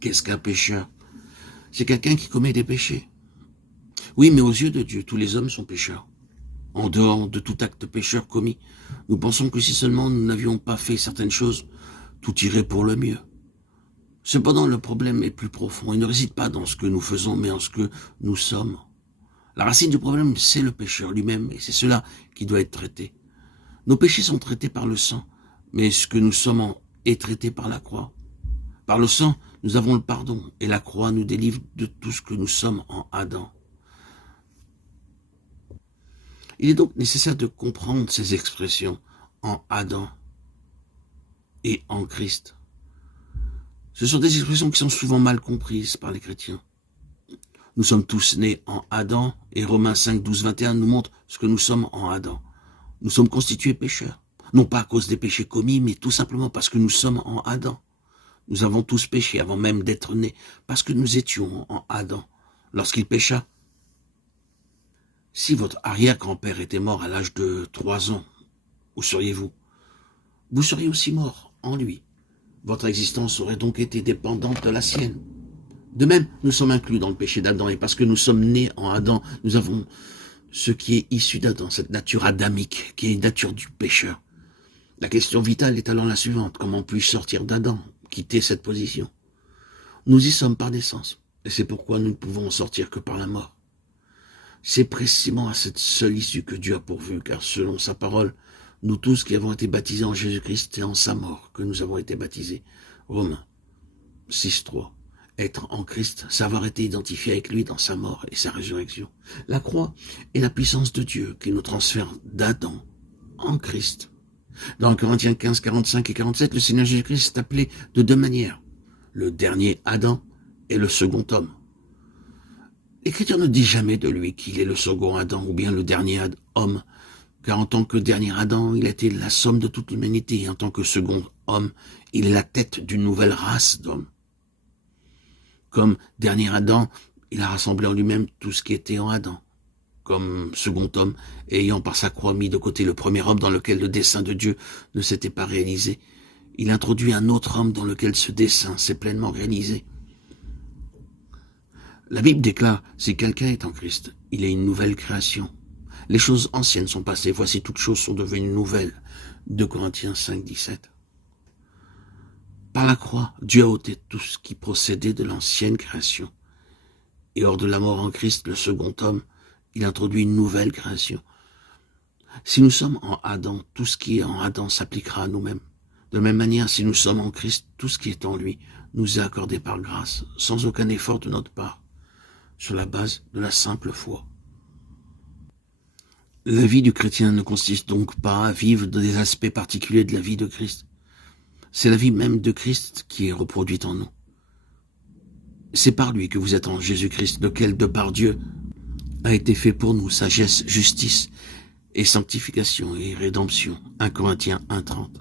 Qu'est-ce qu'un pécheur? C'est quelqu'un qui commet des péchés. Oui, mais aux yeux de Dieu, tous les hommes sont pécheurs. En dehors de tout acte pécheur commis, nous pensons que si seulement nous n'avions pas fait certaines choses, tout irait pour le mieux. Cependant, le problème est plus profond. Il ne réside pas dans ce que nous faisons, mais en ce que nous sommes. La racine du problème, c'est le pécheur lui-même, et c'est cela qui doit être traité. Nos péchés sont traités par le sang, mais ce que nous sommes est traité par la croix. Par le sang, nous avons le pardon, et la croix nous délivre de tout ce que nous sommes en Adam. Il est donc nécessaire de comprendre ces expressions en Adam et en Christ. Ce sont des expressions qui sont souvent mal comprises par les chrétiens. Nous sommes tous nés en Adam, et Romains 5, 12, 21 nous montre ce que nous sommes en Adam. Nous sommes constitués pécheurs, non pas à cause des péchés commis, mais tout simplement parce que nous sommes en Adam. Nous avons tous péché avant même d'être nés, parce que nous étions en Adam. Lorsqu'il pécha, si votre arrière-grand-père était mort à l'âge de 3 ans, où seriez-vous? Vous seriez aussi mort en lui. Votre existence aurait donc été dépendante de la sienne. De même, nous sommes inclus dans le péché d'Adam, et parce que nous sommes nés en Adam, nous avons ce qui est issu d'Adam, cette nature adamique, qui est une nature du pécheur. La question vitale est alors la suivante: comment puis-je sortir d'Adam, quitter cette position? Nous y sommes par naissance, et c'est pourquoi nous ne pouvons en sortir que par la mort. C'est précisément à cette seule issue que Dieu a pourvu, car selon sa parole, nous tous qui avons été baptisés en Jésus-Christ, c'est en sa mort que nous avons été baptisés. Romains 6, 3. Être en Christ, c'est avoir été identifié avec lui dans sa mort et sa résurrection. La croix est la puissance de Dieu qui nous transfère d'Adam en Christ. Dans Corinthiens 15, 45 et 47, le Seigneur Jésus-Christ est appelé de deux manières: le dernier Adam et le second homme. L'Écriture ne dit jamais de lui qu'il est le second Adam ou bien le dernier homme, car en tant que dernier Adam, il a été la somme de toute l'humanité, et en tant que second homme, il est la tête d'une nouvelle race d'hommes. Comme dernier Adam, il a rassemblé en lui-même tout ce qui était en Adam. Comme second homme, ayant par sa croix mis de côté le premier homme dans lequel le dessein de Dieu ne s'était pas réalisé, il introduit un autre homme dans lequel ce dessein s'est pleinement réalisé. La Bible déclare: si quelqu'un est en Christ, il est une nouvelle création. Les choses anciennes sont passées, voici toutes choses sont devenues nouvelles. 2 Corinthiens 5, 17. Par la croix, Dieu a ôté tout ce qui procédait de l'ancienne création. Et hors de la mort en Christ, le second homme, il introduit une nouvelle création. Si nous sommes en Adam, tout ce qui est en Adam s'appliquera à nous-mêmes. De la même manière, si nous sommes en Christ, tout ce qui est en lui nous est accordé par grâce, sans aucun effort de notre part, sur la base de la simple foi. La vie du chrétien ne consiste donc pas à vivre des aspects particuliers de la vie de Christ. C'est la vie même de Christ qui est reproduite en nous. C'est par lui que vous êtes en Jésus-Christ, lequel, de par Dieu, a été fait pour nous sagesse, justice et sanctification et rédemption. 1 Corinthiens 1, 30.